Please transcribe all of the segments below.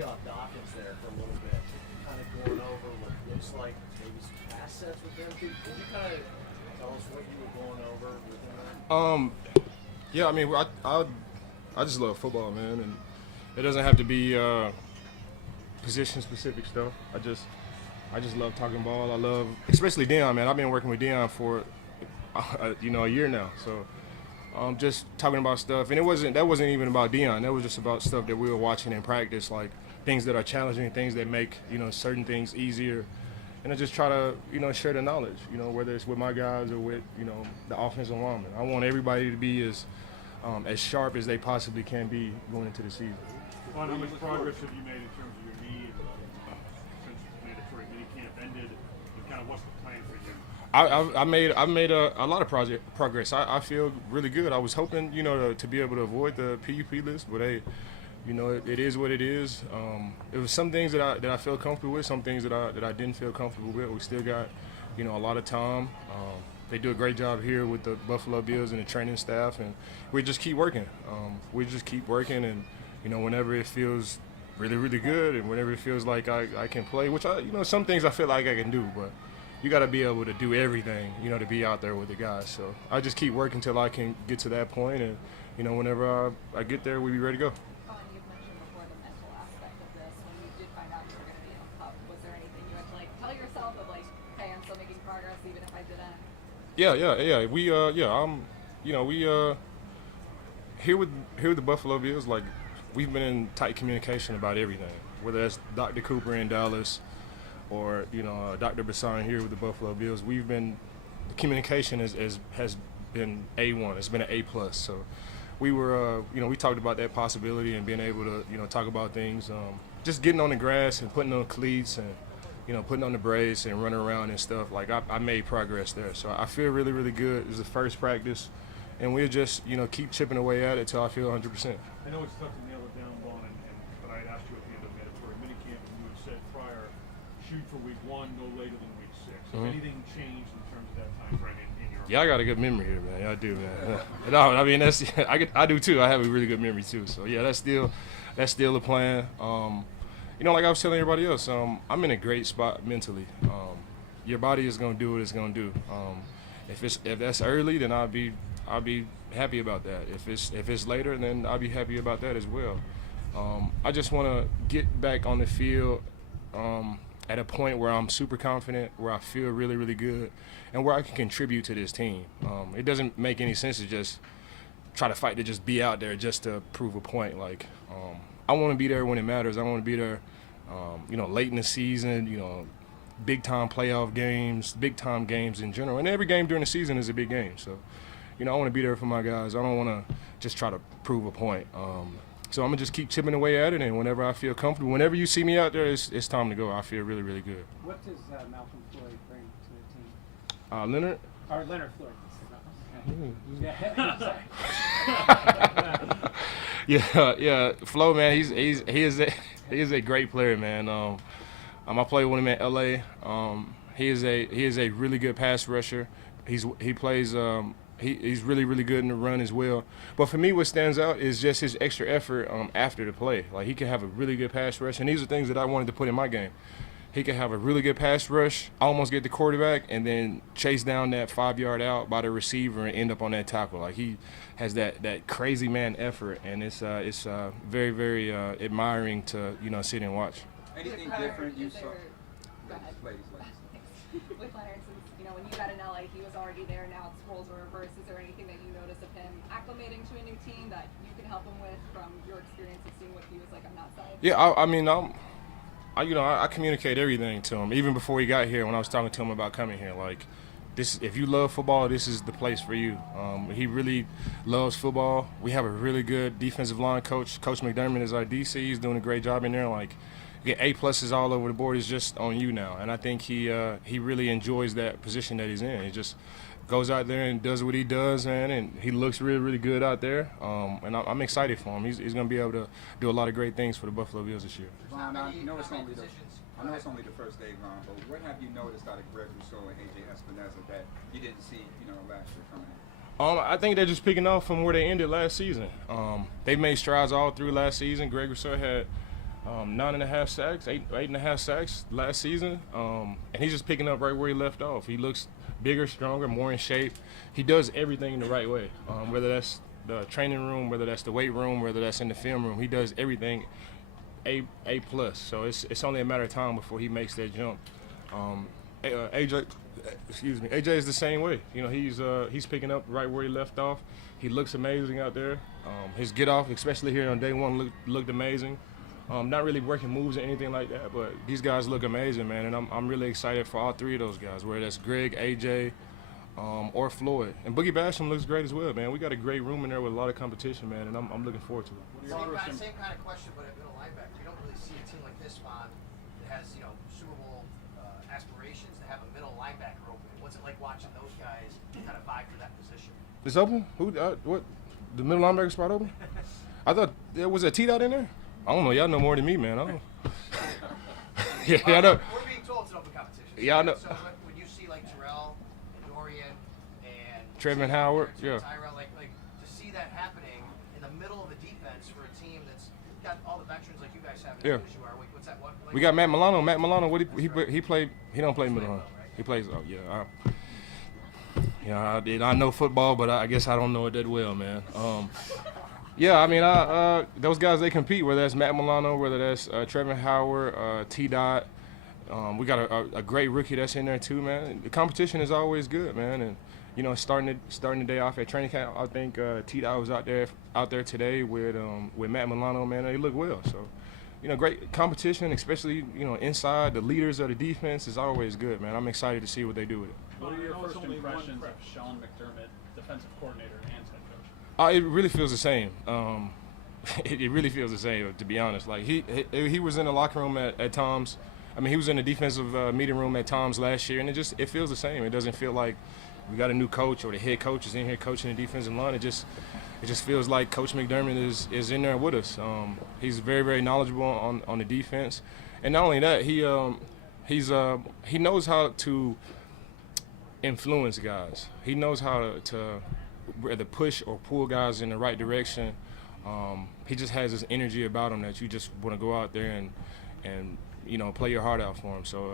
the offense there for a little bit, kind of going over what looks like maybe some assets with them. Can you kind of tell us what you were going over with them? Yeah, I mean, I just love football, man, and it doesn't have to be position-specific stuff. I just love talking ball. I love, especially Deion, man. I've been working with Deion for, a year now. So, just talking about stuff, and that wasn't even about Deion. That was just about stuff that we were watching in practice, like things that are challenging, things that make certain things easier, and I just try to share the knowledge. Whether it's with my guys or with the offensive linemen. I want everybody to be as sharp as they possibly can be going into the season. How much progress have you made in terms of your knee since mandatory minicamp ended? And kind of what's the plan for you? I made a lot of progress. I feel really good. I was hoping to be able to avoid the PUP list, but hey, it is what it is. It was some things that I felt comfortable with, some things that I didn't feel comfortable with. We still got a lot of time. They do a great job here with the Buffalo Bills and the training staff, and we just keep working. And whenever it feels really, really good, and whenever it feels like I can play, which some things I feel like I can do, but you got to be able to do everything, to be out there with the guys. So I just keep working until I can get to that point, and whenever I get there, we'll be ready to go. You've mentioned before the mental aspect of this. When you did find out you were going to be in the cup, was there anything you had to tell yourself of hey, I'm still making progress even if I didn't? Yeah. We here with the Buffalo Bills, we've been in tight communication about everything, whether that's Dr. Cooper in Dallas or Dr. Bassan here with the Buffalo Bills. The communication has been A1. It's been an A+. So we were we talked about that possibility and being able to talk about things, just getting on the grass and putting on cleats and putting on the brace and running around and stuff. I made progress there, so I feel really, really good. It was the first practice, and we'll just keep chipping away at it till I feel 100%. I know it's tough to nail it down, Vaughn, but I asked you at the end of mandatory minicamp, and you had said prior, shoot for week 1, no later than week 6. Has anything changed in terms of that time frame in your? Yeah, I got a good memory here, man. Yeah, I do, man. No, I mean I do too. I have a really good memory too. So yeah, that's still the plan. Like I was telling everybody else, I'm in a great spot mentally. Your body is gonna do what it's gonna do. If that's early, then I'll be happy about that. If it's later, then I'll be happy about that as well. I just want to get back on the field at a point where I'm super confident, where I feel really, really good, and where I can contribute to this team. It doesn't make any sense to just try to fight to just be out there just to prove a point. I want to be there when it matters. I want to be there, late in the season, big-time playoff games, big-time games in general. And every game during the season is a big game. So, I want to be there for my guys. I don't want to just try to prove a point. So I'm going to just keep chipping away at it, and whenever I feel comfortable, whenever you see me out there, it's time to go. I feel really, really good. What does Malcolm Floyd bring to the team? Leonard? Or Leonard Floyd. Yeah, Flo, man, he is a great player, man. I played with him in LA. He is a really good pass rusher. He's really, really good in the run as well. But for me, what stands out is just his extra effort after the play. He can have a really good pass rush, and these are things that I wanted to put in my game. He can have a really good pass rush, almost get the quarterback, and then chase down that 5-yard out by the receiver and end up on that tackle. He has that crazy man effort, and it's very, very admiring to sit and watch. Anything different you saw? Go ahead. Ladies. With Leonard, since when you got in LA, he was already there. Now it's roles are reversed. Is there anything that you notice of him acclimating to a new team that you can help him with from your experience of seeing what he was like on that side? Yeah, I communicate everything to him. Even before he got here, when I was talking to him about coming here, this, if you love football, this is the place for you. He really loves football. We have a really good defensive line coach. Coach McDermott is our DC. He's doing a great job in there. Get A+s all over the board. It's just on you now. And I think he really enjoys that position that he's in. He just goes out there and does what he does, man, and he looks really, really good out there. And I'm excited for him. He's going to be able to do a lot of great things for the Buffalo Bills this year. Ron, I know it's only the first day, Ron, but what have you noticed out of Greg Rousseau and AJ Espinoza that you didn't see, last year coming in? I think they're just picking off from where they ended last season. They made strides all through last season. Greg Rousseau had 9.5 sacks, 8.5 sacks last season, and he's just picking up right where he left off. He looks bigger, stronger, more in shape. He does everything the right way, whether that's the training room, whether that's the weight room, whether that's in the film room. He does everything A plus. So it's only a matter of time before he makes that jump. AJ is the same way. You know, he's picking up right where he left off. He looks amazing out there. His get off, especially here on day one, looked amazing. Not really working moves or anything like that, but these guys look amazing, man. And I'm really excited for all three of those guys, whether that's Greg, AJ, or Floyd. And Boogie Basham looks great as well, man. We got a great room in there with a lot of competition, man, and I'm looking forward to it. Same kind of question, but at middle linebacker. You don't really see a team like this, Spawn, that has, you know, Super Bowl aspirations to have a middle linebacker open. What's it like watching those guys kind of vie for that position? It's open? Who? What? The middle linebacker spot open? I thought there was a T-Dot in there. I don't know. Y'all know more than me, man. I don't. Yeah, I know. We're being told it's an open competition. Yeah, I know. So when you see like Terrell and Dorian and Trevin Howard, yeah. Tyrell, like to see that happening in the middle of a defense for a team that's got all the veterans like you guys have as Yeah. good as you are. What's that? What, like, We got Matt Milano. Matt Milano, what he played? He don't play middle. Huh? He plays. Oh yeah. I know football, but I guess I don't know it that well, man. Yeah, I mean, those guys, they compete, whether that's Matt Milano, whether that's Trevin Howard, T-Dot. We got a great rookie that's in there too, man. The competition is always good, man. And, you know, starting the day off at training camp, I think T-Dot was out there today with Matt Milano, man. They look well. So, you know, great competition, especially, you know, inside. The leaders of the defense is always good, man. I'm excited to see what they do with it. What are your first impressions of Sean McDermott, defensive coordinator and head coach? It really feels the same. It really feels the same, to be honest. Like he was in the locker room at Tom's. I mean, he was in the defensive meeting room at Tom's last year, and it feels the same. It doesn't feel like we got a new coach or the head coach is in here coaching the defensive line. It just feels like Coach McDermott is in there with us. He's very, very knowledgeable on the defense, and not only that, he knows how to influence guys. He knows how to whether push or pull guys in the right direction. He just has this energy about him that you just want to go out there and you know, play your heart out for him. So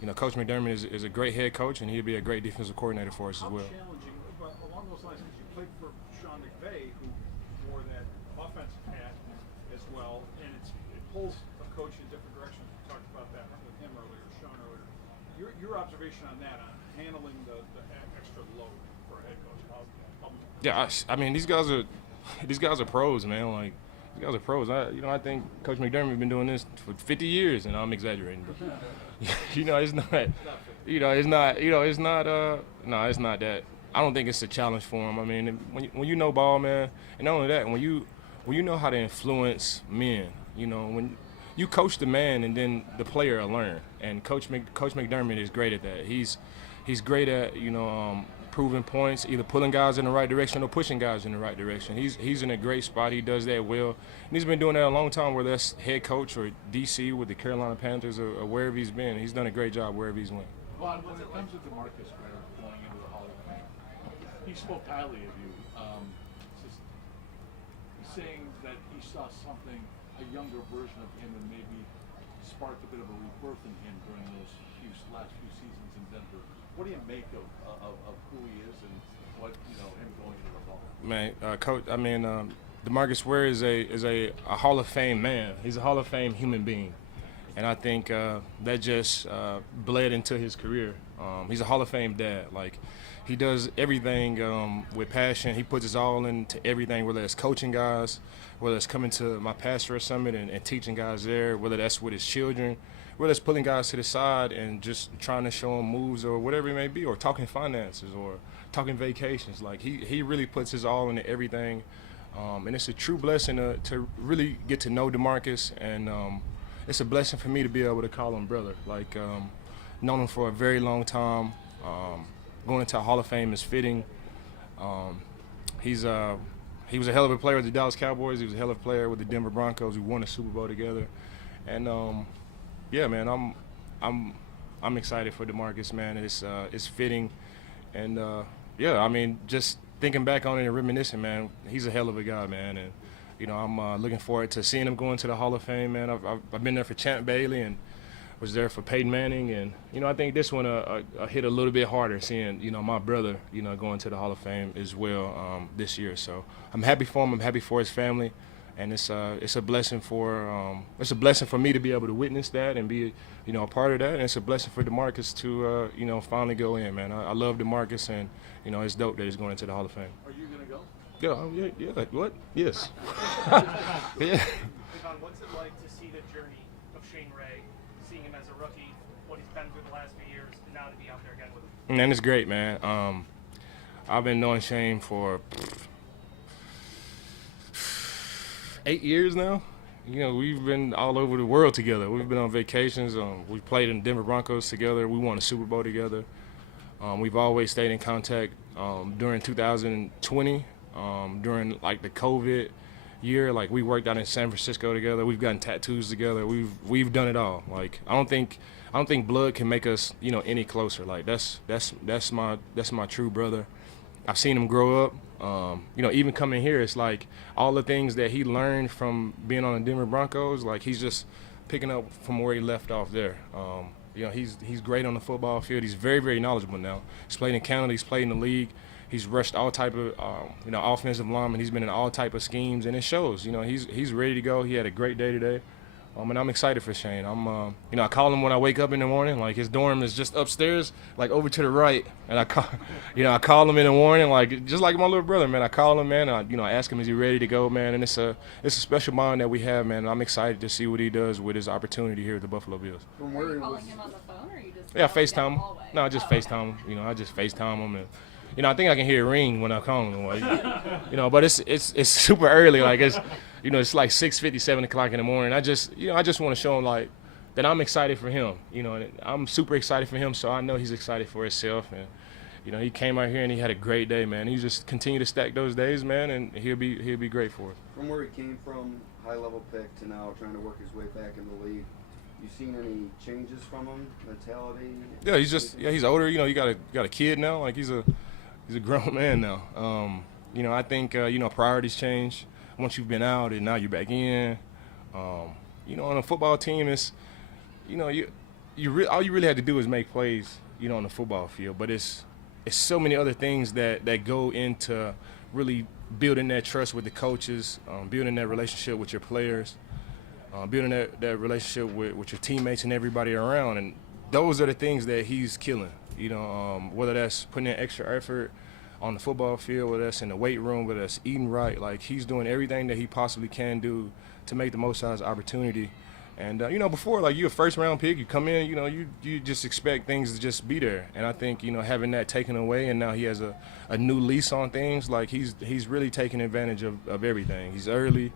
you know, Coach McDermott is a great head coach, and he'll be a great defensive coordinator for us as well. How challenging, but along those lines, because you played for Sean McVay, who wore that offensive hat as well, and it pulls a coach in different directions. We talked about that with him earlier, Sean earlier. Your observation on that, on handling the extra load for a head coach. Yeah, I mean, these guys are pros, man. Like, these guys are pros. I think Coach McDermott has been doing this for 50 years, and I'm exaggerating. But, it's not that. I don't think it's a challenge for him. I mean, when you know ball, man, and not only that, when you know how to influence men, you know, when you coach the man and then the player will learn. And Coach McDermott is great at that. He's great at, proving points, either pulling guys in the right direction or pushing guys in the right direction. He's in a great spot. He does that well. And he's been doing that a long time, whether that's head coach or DC with the Carolina Panthers or wherever he's been. He's done a great job wherever he's went. Well, when it comes to DeMarcus Ware going into the Hall of Fame, he spoke highly of you. He's saying that he saw something, a younger version of him, and maybe sparked a bit of a rebirth in him during those last few seasons in Denver. What do you make of who he is and what, him going into the Hall? Man, Coach, I mean, DeMarcus Ware is a Hall of Fame man. He's a Hall of Fame human being. And I think that just bled into his career. He's a Hall of Fame dad. Like, he does everything with passion. He puts his all into everything, whether it's coaching guys, whether it's coming to my pastor summit and teaching guys there, whether that's with his children, whether it's pulling guys to the side and just trying to show them moves or whatever it may be, or talking finances or talking vacations. Like, he really puts his all into everything. And it's a true blessing to really get to know DeMarcus, and it's a blessing for me to be able to call him brother. Like, known him for a very long time. Going into a Hall of Fame is fitting. He was a hell of a player with the Dallas Cowboys. He was a hell of a player with the Denver Broncos. We won a Super Bowl together. And yeah, man, I'm excited for DeMarcus, man. It's fitting. And yeah, I mean, just thinking back on it and reminiscing, man, he's a hell of a guy, man. And You know, I'm looking forward to seeing him go into the Hall of Fame, man. I've been there for Champ Bailey and was there for Peyton Manning, and you know, I think this one hit a little bit harder, seeing, you know, my brother, you know, going to the Hall of Fame as well this year. So I'm happy for him. I'm happy for his family, and it's a blessing for me to be able to witness that and be, you know, a part of that, and it's a blessing for DeMarcus to you know, finally go in, man. I love DeMarcus, and you know, it's dope that he's going into the Hall of Fame. Are you gonna go? Yeah. What? Yes. Yeah. Yvonne, what's it like to see the journey of Shane Ray, seeing him as a rookie, what he's been through the last few years, and now to be out there again with him? Man, it's great, man. I've been knowing Shane for 8 years now. You know, we've been all over the world together. We've been on vacations. We played in the Denver Broncos together. We won a Super Bowl together. We've always stayed in contact during 2020, during like the COVID year. Like, we worked out in San Francisco together. We've gotten tattoos together. We've done it all. Like, I don't think blood can make us, you know, any closer. Like, that's my true brother. I've seen him grow up. You know, even coming here, it's like all the things that he learned from being on the Denver Broncos, like, he's just picking up from where he left off there. You know, he's great on the football field. He's very, very knowledgeable now. He's played in Canada. He's played in the league. He's rushed all type of, you know, offensive linemen. He's been in all type of schemes, and it shows. You know, he's ready to go. He had a great day today. And I'm excited for Shane. You know, I call him when I wake up in the morning. Like, his dorm is just upstairs, like over to the right. And I call him in the morning, like just like my little brother, man. I call him, man. I ask him, is he ready to go, man? And it's a special bond that we have, man. And I'm excited to see what he does with his opportunity here at the Buffalo Bills. Are you calling him on the phone, or are you just Yeah, calling him down FaceTime the him. hallway? No, I just FaceTime him. You know, I just FaceTime him, and you know, I think I can hear it ring when I call him. Like, you know, but it's super early. Like, it's like 6:50, 7 o'clock in the morning. I just want to show him, like, that I'm excited for him. You know, and I'm super excited for him. So I know he's excited for himself. And you know, he came out here and he had a great day, man. He just continue to stack those days, man, and he'll be great for us. From where he came from, high level pick, to now trying to work his way back in the league, you seen any changes from him, mentality? Yeah, he's older. You know, he got a kid now. Like, he's a grown man now. You know, I think you know, priorities change once you've been out and now you're back in. You know, on a football team, it's, you know, all you really have to do is make plays, you know, on the football field. But it's so many other things that go into really building that trust with the coaches, building that relationship with your players, building that relationship with your teammates and everybody around. And those are the things that he's killing. You know, whether that's putting in extra effort on the football field, whether that's in the weight room, whether that's eating right. Like, he's doing everything that he possibly can do to make the most out of his opportunity. And, you know, before, like, you're a first-round pick, you come in, you know, you just expect things to just be there. And I think, you know, having that taken away and now he has a new lease on things, like, he's really taking advantage of everything. He's early.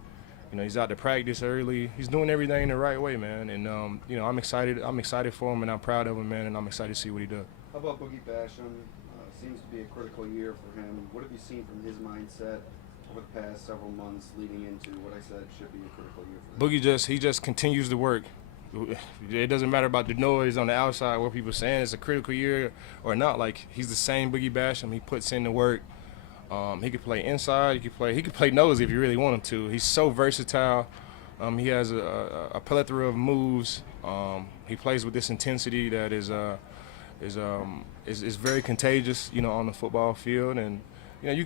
You know, he's out to practice early. He's doing everything the right way, man. And, you know, I'm excited for him, and I'm proud of him, man, and I'm excited to see what he does. How about Boogie Basham? Seems to be a critical year for him. What have you seen from his mindset over the past several months leading into what I said should be a critical year for him? Boogie just continues to work. It doesn't matter about the noise on the outside, what people are saying it's a critical year or not. Like, he's the same Boogie Basham. He puts in the work. He could play inside. He could play nose if you really want him to. He's so versatile. He has a plethora of moves. He plays with this intensity that is very contagious, you know, on the football field. And you know, you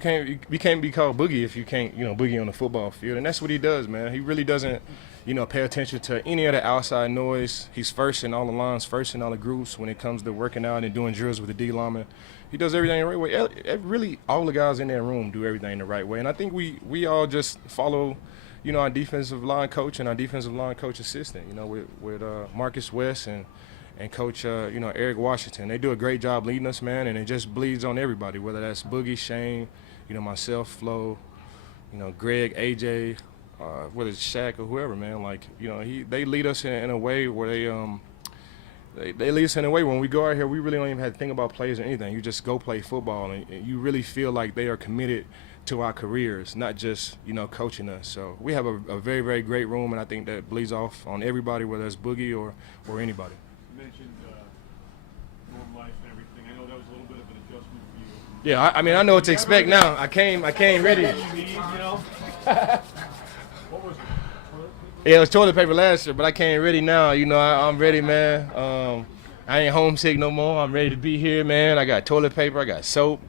can't be called Boogie if you can't, you know, boogie on the football field. And that's what he does, man. He really doesn't, you know, pay attention to any of the outside noise. He's first in all the lines, first in all the groups when it comes to working out and doing drills with the D lineman. He does everything the right way. Really, all the guys in that room do everything the right way. And I think we all just follow, you know, our defensive line coach and our defensive line coach assistant, you know, with Marcus West and Coach, you know, Eric Washington. They do a great job leading us, man, and it just bleeds on everybody, whether that's Boogie, Shane, you know, myself, Flo, you know, Greg, AJ, whether it's Shaq or whoever, man. Like, you know, they lead us in a way where they lead us in a way when we go out here, we really don't even have to think about plays or anything. You just go play football, and you really feel like they are committed to our careers, not just, you know, coaching us. So we have a very, very great room, and I think that bleeds off on everybody, whether it's Boogie or anybody. You mentioned norm life and everything. I know that was a little bit of an adjustment for you. Yeah, I mean, I know what to expect now. I came ready. You know? Yeah, it was toilet paper last year, but I can't ready now. You know, I'm ready, man. I ain't homesick no more. I'm ready to be here, man. I got toilet paper. I got soap.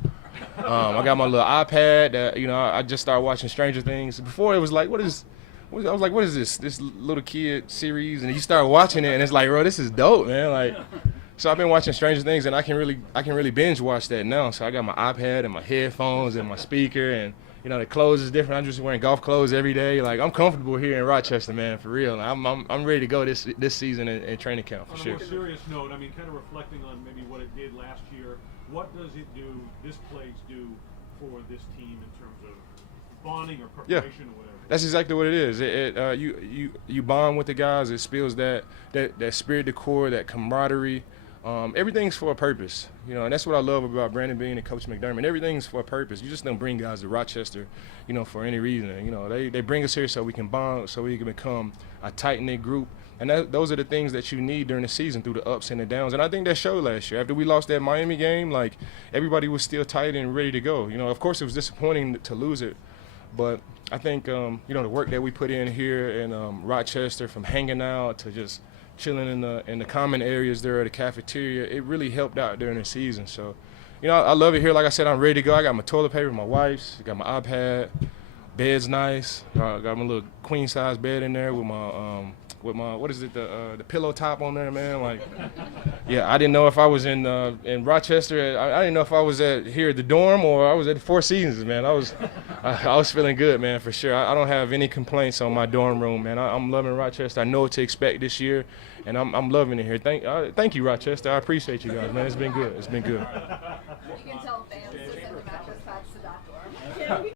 I got my little iPad. That, you know, I just started watching Stranger Things. Before it was like, I was like, what is this? This little kid series, and you start watching it, and it's like, bro, this is dope, man. Like, so I've been watching Stranger Things, and I can really binge watch that now. So I got my iPad and my headphones and my speaker, and you know, the clothes is different. I'm just wearing golf clothes every day. Like, I'm comfortable here in Rochester, man, for real. I'm ready to go this season in training camp for sure. On a more serious note, I mean, kind of reflecting on maybe what it did last year. What does it do? This plays do for this team in terms of bonding or preparation or whatever? That's exactly what it is. You bond with the guys. It spills that spirit de corps, that camaraderie. Everything's for a purpose, you know, and that's what I love about Brandon Beane and Coach McDermott. Everything's for a purpose. You just don't bring guys to Rochester, you know, for any reason. You know, they bring us here so we can bond, so we can become a tight-knit group. And those are the things that you need during the season through the ups and the downs. And I think that showed last year. After we lost that Miami game, like, everybody was still tight and ready to go. You know, of course it was disappointing to lose it, but I think, you know, the work that we put in here in Rochester, from hanging out to just chilling in the common areas there at the cafeteria, it really helped out during the season. So, you know, I love it here. Like I said, I'm ready to go. I got my toilet paper, my wife's, got my iPad, bed's nice. Got my little queen size bed in there with my what is it, the pillow top on there, man. Like, yeah, I didn't know if I was in Rochester. I didn't know if I was here at the dorm or I was at the Four Seasons, man. I was feeling good, man, for sure. I don't have any complaints on my dorm room, man. I'm loving Rochester. I know what to expect this year, and I'm loving it here. Thank you, Rochester. I appreciate you guys, man. It's been good. It's been good. You can tell fans to send the mattress pads to that dorm.